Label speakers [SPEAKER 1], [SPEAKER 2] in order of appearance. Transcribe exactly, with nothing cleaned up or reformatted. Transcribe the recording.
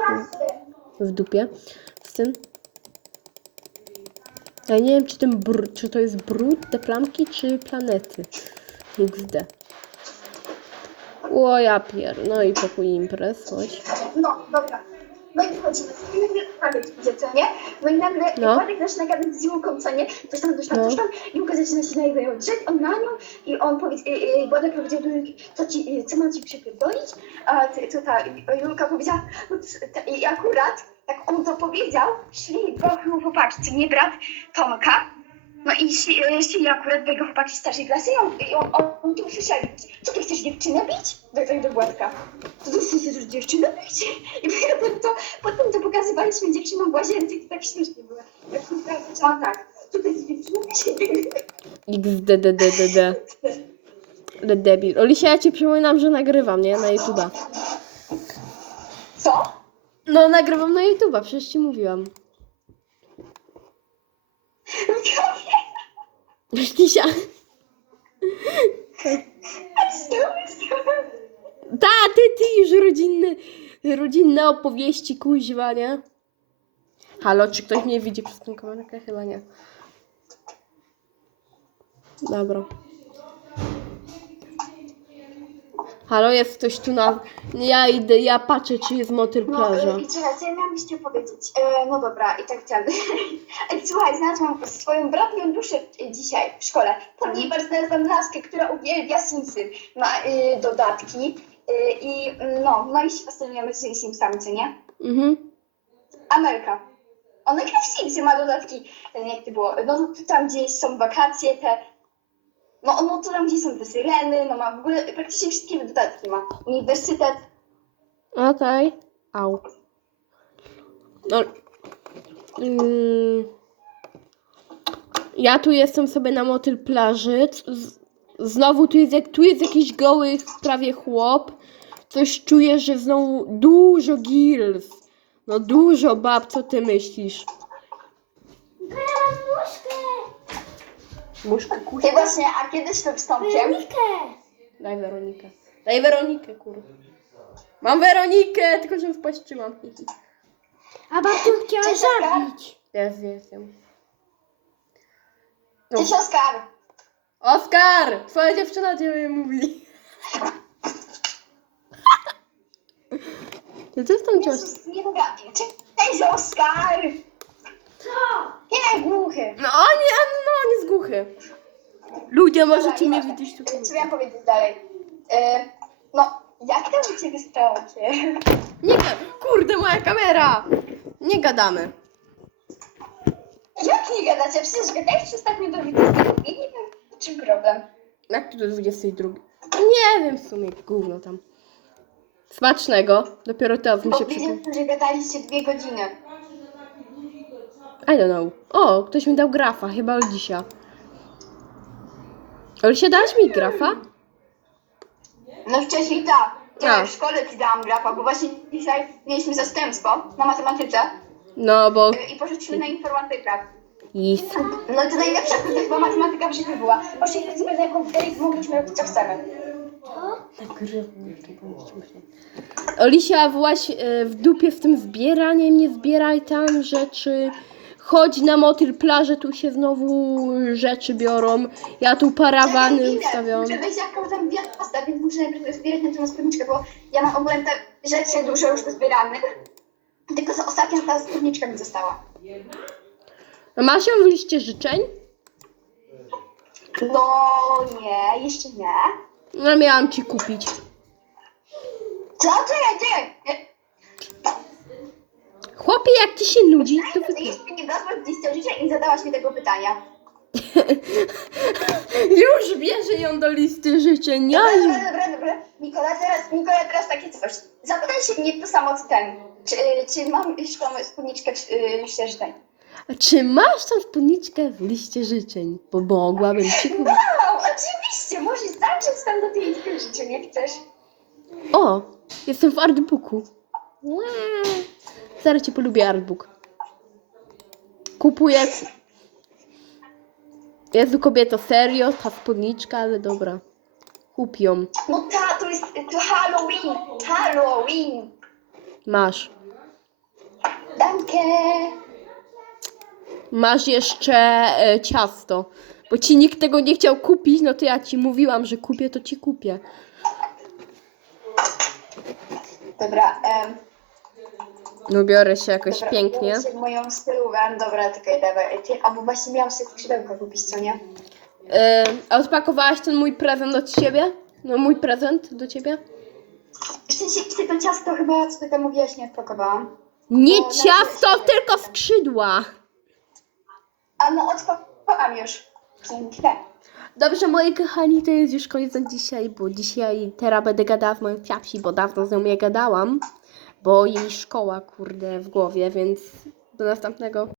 [SPEAKER 1] w dupie z tym. Ja nie wiem, czy, ten br czy to jest brud, te plamki, czy planety. iks de. O, ja pier... No i pokój imprez, chodź.
[SPEAKER 2] No, dobra. No i wchodzimy. I nagle Władek idzie, co nie? No i nagle
[SPEAKER 1] No.
[SPEAKER 2] Władek zaczyna gadać z Julką, co nie? Coś tam, coś tam,
[SPEAKER 1] No.
[SPEAKER 2] coś tam. Julka zaczyna się na niego drzeć, on na nią i on powiedz, y, y, Władek powiedział do Julki, co, ci, y, co mam ci przypierdolić? A ty, to ta Julka powiedziała, no, c- ta, i akurat, jak on to powiedział, szli dwóch chłopaki, co nie brat Tomka. No i szli, y, szli akurat do jego chłopaki z starszej klasy i on, i on, on, on to usłyszeli. Co ty chcesz dziewczynę bić? Do tego do Władka. To ty chcesz dziewczynę bić? I potem to, potem to pokazywaliśmy dziewczynom w łazience i to tak śmiesznie było. Jak teraz zaczęłam tak, tutaj jest dziewczyna bić.
[SPEAKER 1] iks de de de de de. De debil. Olisia, ja ci przypominam, że nagrywam, nie? Na YouTube'a.
[SPEAKER 2] Co?
[SPEAKER 1] No, nagrywam na YouTube'a, przecież ci mówiłam. Lisia. Ta, ty, ty już rodzinne, rodzinne opowieści, kuźwa, nie? Halo, czy ktoś mnie widzi przez tą kamerkę? Chyba nie. Dobra. Halo, jest ktoś tu na... Ja idę, ja patrzę, czy jest motyl
[SPEAKER 2] No
[SPEAKER 1] plaża.
[SPEAKER 2] y, i czekaj, co ja miałam jeszcze powiedzieć? E, no dobra, i tak chciałam. Ej, słuchaj, znalazłam swoją bratnią duszę y, dzisiaj w szkole, ponieważ znalazłam laskę, która uwielbia Simsy. Ma y, dodatki y, i y, no, no i się fascynujemy z Simsami, co nie?
[SPEAKER 1] Mhm.
[SPEAKER 2] Amelka. Ona gra w Simsy, ma dodatki, ten jak to było, no to tam gdzieś są wakacje, te, no, no to tam gdzie są te syreny, no ma w ogóle praktycznie wszystkie dodatki ma. Uniwersytet.
[SPEAKER 1] Okej. Au. No. Mm. Ja tu jestem sobie na motyl plaży. Z- Znowu tu jest, jak, tu jest jakiś goły prawie chłop. Coś czuję, że znowu dużo girls. No dużo bab, co ty myślisz?
[SPEAKER 3] Ja mam muszkę!
[SPEAKER 1] Muszkę
[SPEAKER 2] I właśnie, a kiedyś to wstąpię.
[SPEAKER 3] Weronikę!
[SPEAKER 1] Daj Weronikę. Daj Weronikę, kurwa. Mam Weronikę, tylko że wpaściłam.
[SPEAKER 3] A babciu chciała
[SPEAKER 2] Cześć,
[SPEAKER 3] zabić.
[SPEAKER 1] Jest, jest, ją. No.
[SPEAKER 2] Cześć Oskar.
[SPEAKER 1] Oskar! Twoja dziewczyna ciebie mówi. Ty co z tą ciosą?
[SPEAKER 2] Jezus, nie mogę. Cześć Oskar.
[SPEAKER 3] Co?
[SPEAKER 2] Nie, głuchy.
[SPEAKER 1] No on, nie, on, no, on jest głuchy. Ludzie, możecie
[SPEAKER 2] Dobra,
[SPEAKER 1] mnie
[SPEAKER 2] nieważne.
[SPEAKER 1] widzieć tutaj.
[SPEAKER 2] Co miałam powiedzieć dalej? E, no, jak tam u ciebie sprawa się?
[SPEAKER 1] Nie gadamy. Kurde, moja kamera! Nie gadamy.
[SPEAKER 2] Jak nie gadacie? Przecież gadaliście ostatnio do dwudziestej drugiej. Nie wiem, w czym problem.
[SPEAKER 1] Jak to do dwudziestej drugiej? Nie wiem w sumie, gówno tam. Smacznego. Dopiero teraz mi
[SPEAKER 2] Bo
[SPEAKER 1] się przypomniał.
[SPEAKER 2] widzę, że gadaliście dwie godziny.
[SPEAKER 1] I don't know. O, ktoś mi dał grafa, chyba Olisia. Olisia, dałaś mi grafa?
[SPEAKER 2] No wcześniej tak. Ja
[SPEAKER 1] A.
[SPEAKER 2] w szkole ci dałam grafa, bo właśnie dzisiaj mieliśmy zastępstwo na matematyce
[SPEAKER 1] No, bo...
[SPEAKER 2] y, i poszliśmy na informatykę.
[SPEAKER 1] Is.
[SPEAKER 2] No to najlepsza to chyba matematyka w życiu była. Poszliśmy na jaką wtedy mogliśmy robić co chcemy.
[SPEAKER 1] Olisia, właś e, w dupie z tym zbieraniem, nie zbieraj tam rzeczy. Chodź na motyl plażę, tu się znowu rzeczy biorą. Ja tu parawany ustawiam.
[SPEAKER 2] Muszę wejść jakąś tam gwiazdę, więc muszę najpierw zbierać na tą spódniczkę, bo ja mam ogólnie te rzeczy dużo już pozbieranych. Tylko za ostatnia ta spódniczka mi została.
[SPEAKER 1] A masz ją w liście życzeń?
[SPEAKER 2] No nie, jeszcze nie.
[SPEAKER 1] No, miałam ci kupić.
[SPEAKER 2] Co ty, ty?
[SPEAKER 1] Chłopie, jak ci się nudzi, to
[SPEAKER 2] Ty
[SPEAKER 1] wypij.
[SPEAKER 2] jeszcze nie wlazłaś w listę życzeń i nie zadałaś mi tego pytania.
[SPEAKER 1] Już bierze ją do listy życzeń. Ja
[SPEAKER 2] Dobra,
[SPEAKER 1] im...
[SPEAKER 2] dobra, dobra, dobra. Nikola, teraz, Nikola, teraz takie coś. Zapytaj się mnie to samo co ten. Czy, czy mam jeszcze tą spódniczkę w y, liście życzeń?
[SPEAKER 1] A czy masz tą spódniczkę w liście życzeń? Bo mogłabym ci kupić.
[SPEAKER 2] Wow, oczywiście, możesz zajrzeć tam do tej listy życzeń, jak chcesz.
[SPEAKER 1] O, jestem w artbooku. Wow. Zaraz cię polubię artbook. Kupuję. Jezu, kobieto, serio? Ta spódniczka, ale dobra. Kup ją.
[SPEAKER 2] No ta, to jest to Halloween, Halloween.
[SPEAKER 1] Masz.
[SPEAKER 2] Danke.
[SPEAKER 1] Masz jeszcze e, ciasto. Bo ci nikt tego nie chciał kupić, no to ja ci mówiłam, że kupię, to ci kupię.
[SPEAKER 2] Dobra, em,
[SPEAKER 1] No biorę się jakoś
[SPEAKER 2] dobra,
[SPEAKER 1] pięknie.
[SPEAKER 2] ubiorę się w moją stylówę. Dobra, czekaj, dawaj. Ty, a bo właśnie miałam sobie skrzydełka kupić, co nie?
[SPEAKER 1] E, a odpakowałaś ten mój prezent od siebie? No mój prezent do ciebie?
[SPEAKER 2] Jeszcze, jeszcze to ciasto chyba, co ty tam mówiłaś, nie odpakowałam.
[SPEAKER 1] Nie
[SPEAKER 2] No,
[SPEAKER 1] ciasto,
[SPEAKER 2] najpierw-
[SPEAKER 1] tylko skrzydła.
[SPEAKER 2] A no odpakowałam już. Piękne.
[SPEAKER 1] Dobrze, moi kochani, to jest już koniec na dzisiaj, bo dzisiaj teraz będę gadała z moją ciapsi, bo dawno z nią nie gadałam, bo jej szkoła, kurde, w głowie, więc do następnego.